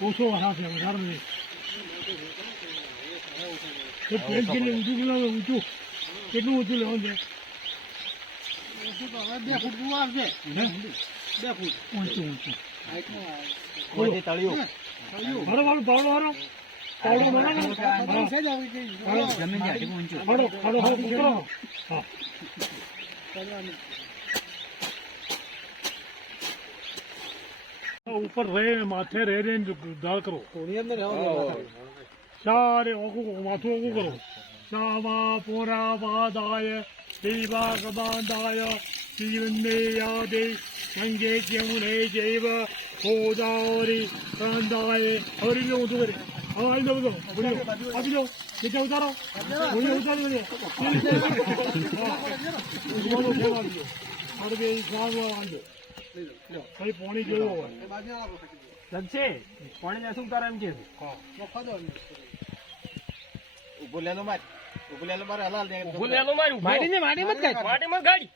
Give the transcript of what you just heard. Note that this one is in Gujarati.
ઓછો વરસાદ છે વધારે નહીં. પેન્સિલ ઊંચું કેટલું ઊંચું લેવાનું છે? 2 ફૂટ આવશે. 2 ફૂટ ઊંચું બરોબર પાવડો ઉપર રહે માથે રહે દાળ કરો. સારે માથું ઓગું કરો. સામા પોરા બાદાય દેવા ગબાદાય શિવંદે યાદે સંગે યમુને જૈવ ગોદાવરી કંદાય હરી ઊંધું કરી. હવે આવી જાવ તો આપી જાઓ નીચે ઉતારો ઉતારી કઈ પોણી જોયું હોય લગશે પાણી ને શું તારે એમ છે ઉભો લેલો માર હલાલ દે ઉભો લેલો માર માટી મત ગાડી